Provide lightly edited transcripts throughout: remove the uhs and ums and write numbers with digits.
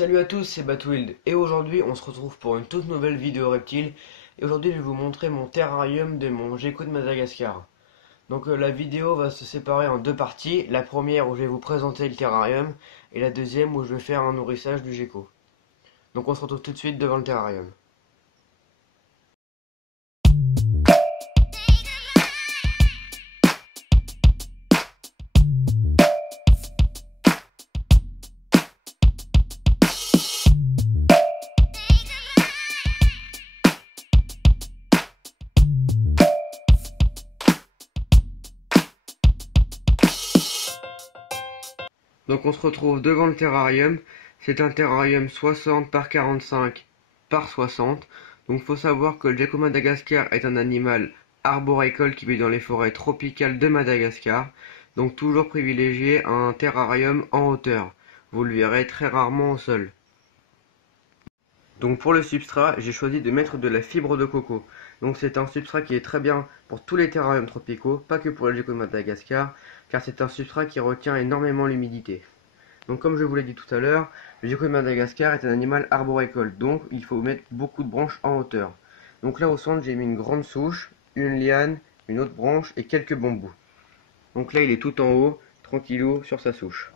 Salut à tous, c'est Batwild et aujourd'hui on se retrouve pour une toute nouvelle vidéo reptile et aujourd'hui je vais vous montrer mon terrarium de mon gecko de Madagascar. Donc la vidéo va se séparer en deux parties, la première où je vais vous présenter le terrarium et la deuxième où je vais faire un nourrissage du gecko. Donc on se retrouve tout de suite devant le terrarium. Donc on se retrouve devant le terrarium. C'est un terrarium 60 par 45 par 60. Donc il faut savoir que le gecko Madagascar est un animal arboricole qui vit dans les forêts tropicales de Madagascar. Donc toujours privilégier un terrarium en hauteur. Vous le verrez très rarement au sol. Donc pour le substrat, j'ai choisi de mettre de la fibre de coco. Donc c'est un substrat qui est très bien pour tous les terrariums tropicaux, pas que pour le gecko de Madagascar, car c'est un substrat qui retient énormément l'humidité. Donc comme je vous l'ai dit tout à l'heure, le gecko de Madagascar est un animal arboricole, donc il faut mettre beaucoup de branches en hauteur. Donc là au centre j'ai mis une grande souche, une liane, une autre branche et quelques bambous. Donc là il est tout en haut, tranquillou sur sa souche.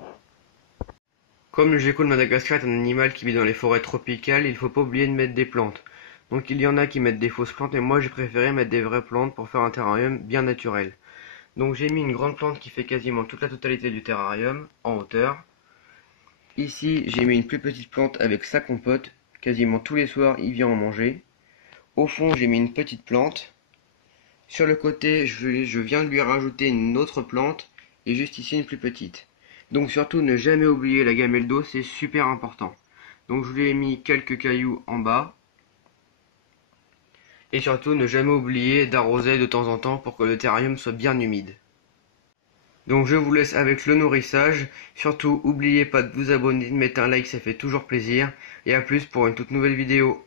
Comme le gecko de Madagascar est un animal qui vit dans les forêts tropicales, il ne faut pas oublier de mettre des plantes. Donc il y en a qui mettent des fausses plantes, mais moi j'ai préféré mettre des vraies plantes pour faire un terrarium bien naturel. Donc j'ai mis une grande plante qui fait quasiment toute la totalité du terrarium, en hauteur. Ici j'ai mis une plus petite plante avec sa compote, quasiment tous les soirs il vient en manger. Au fond j'ai mis une petite plante. Sur le côté je viens de lui rajouter une autre plante, et juste ici une plus petite. Donc surtout ne jamais oublier la gamelle d'eau, c'est super important. Donc je lui ai mis quelques cailloux en bas. Et surtout ne jamais oublier d'arroser de temps en temps pour que le terrarium soit bien humide. Donc je vous laisse avec le nourrissage. Surtout n'oubliez pas de vous abonner, de mettre un like, ça fait toujours plaisir. Et à plus pour une toute nouvelle vidéo.